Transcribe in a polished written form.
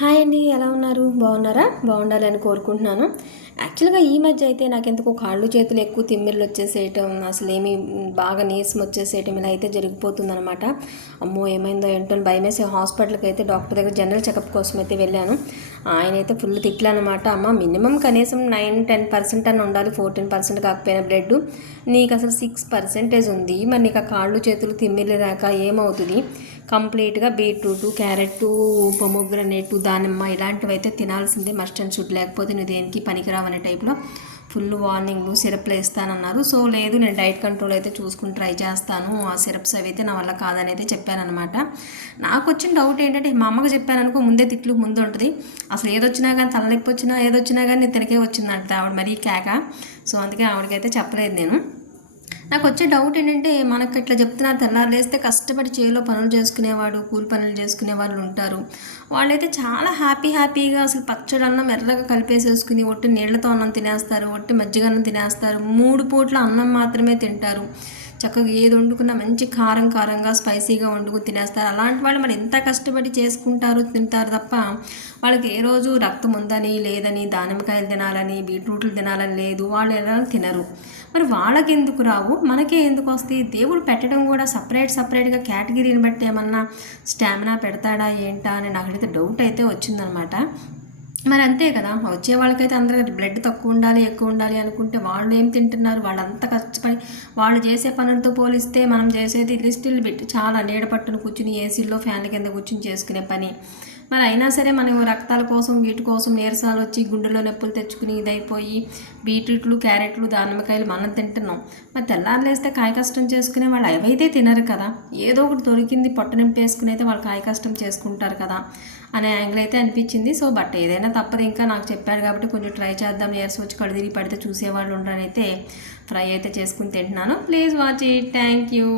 Hi అండి, ఎలా ఉన్నారు? బాగున్నారా? బాగుండాలని కోరుకుంటున్నాను. యాక్చువల్గా ఈ మధ్య అయితే నాకెందుకో కాళ్ళు చేతులు ఎక్కువ తిమ్మిర్లు వచ్చేసేయటం, అసలు ఏమి బాగా నీరసం వచ్చేసేయటం ఇలా అయితే జరిగిపోతుందనమాట. అమ్మో ఏమైందో ఏంటో అని భయమేసి హాస్పిటల్కి అయితే డాక్టర్ దగ్గర జనరల్ చెకప్ కోసం అయితే వెళ్ళాను. ఆయన అయితే ఫుల్ తిట్లనమాట. అమ్మ మినిమం కనీసం 9-10% అని ఉండాలి, 14% కాకపోయినా బ్లడ్ నీకు అసలు 6% ఉంది. మరి నీకు ఆ కాళ్ళు చేతులు తిమ్మిర్లు రాక ఏమవుతుంది? కంప్లీట్గా బీట్రూటు, క్యారెట్, పొమోగ్రనేటు, దానిమ్మ ఇలాంటివి అయితే తినాల్సిందే మస్ట్ అండ్ షుడ్, లేకపోతే నువ్వు దేనికి పనికిరావు అనే టైప్లో ఫుల్ వార్నింగ్ సిరప్లు వేస్తానన్నారు. సో లేదు, నేను డైట్ కంట్రోల్ అయితే చూసుకుని ట్రై చేస్తాను, ఆ సిరప్స్ అవి అయితే నా వల్ల కాదని అయితే చెప్పానమాట. నాకు వచ్చిన డౌట్ ఏంటంటే, మా అమ్మకి చెప్పాను అనుకో, ముందే తిట్లు ముందు ఉంటుంది. అసలు ఏదొచ్చినా కానీ తలనొప్పి వచ్చినా ఏదొచ్చినా కానీ ఇతనికే వచ్చిందంట ఆవిడ మరీ కేక. సో అందుకే ఆవిడకైతే చెప్పలేదు నేను. నాకు వచ్చే డౌట్ ఏంటంటే, మనకు ఇట్లా చెప్తున్నారు, తెల్లారు లేస్తే కష్టపడి చేలో పనులు చేసుకునేవాడు, కూలి పనులు చేసుకునే వాళ్ళు ఉంటారు. వాళ్ళైతే చాలా హ్యాపీగా అసలు పచ్చడి అన్నం ఎర్రగా కలిపేసేసుకుని ఒట్టి నీళ్లతో అన్నం తినేస్తారు, ఒట్టి మజ్జిగ అన్నం తినేస్తారు, 3 పూట్ల అన్నం మాత్రమే తింటారు. చక్కగా ఏది వండుకున్నా మంచి కారంగా స్పైసీగా వండుకుని తినేస్తారు. అలాంటి వాళ్ళు మరి ఎంత కష్టపడి చేసుకుంటారు, తింటారు తప్ప వాళ్ళకి ఏ రోజు రక్తం ఉందని లేదని, దానిమ్మకాయలు తినాలని, బీట్రూట్లు తినాలని లేదు, వాళ్ళు ఎలా తినరు. మరి వాళ్ళకి ఎందుకు రావు, మనకే ఎందుకు వస్తాయి? దేవుడు పెట్టడం కూడా సపరేట్గా కేటగిరీని బట్టి ఏమన్నా స్టామినా పెడతాడా ఏంటా అని నాకైతే డౌట్ అయితే వచ్చిందనమాట. మరి అంతే కదా, వచ్చే వాళ్ళకైతే అందరికీ బ్లడ్ తక్కువ ఉండాలి ఎక్కువ ఉండాలి అనుకుంటే వాళ్ళు ఏం తింటున్నారు? వాళ్ళంతా కష్టపడి వాళ్ళు చేసే పనులతో పోలిస్తే మనం చేసేది లిస్టులు పెట్టి చాలా నీడ పట్టును కూర్చుని ఏసీల్లో ఫ్యాన్ల కింద కూర్చుని చేసుకునే పని. మరి అయినా సరే మనం రక్తాల కోసం వీటి కోసం నీరసాలు వచ్చి గుండెలో నొప్పులు తెచ్చుకుని ఇదైపోయి బీట్రూట్లు, క్యారెట్లు, దానిమ్మకాయలు మనం తింటున్నాం. మరి తెల్లారు లేస్తే కాయ కష్టం చేసుకునే వాళ్ళు అవైతే తినరు కదా, ఏదో ఒకటి దొరికింది పొట్ట నింపేసుకుని అయితే వాళ్ళు కాయ కష్టం చేసుకుంటారు కదా అనే యాంగిల్ అయితే అనిపించింది. సో బట్ ఏదైనా తప్పదు, ఇంకా నాకు చెప్పాడు కాబట్టి కొంచెం ట్రై చేద్దాం, నీరసం వచ్చి కళ్ళు తిరిగి పడితే చూసేవాళ్ళు ఉండరని అయితే ఫ్రై అయితే చేసుకుని తింటున్నాను. Please watch it. Thank you.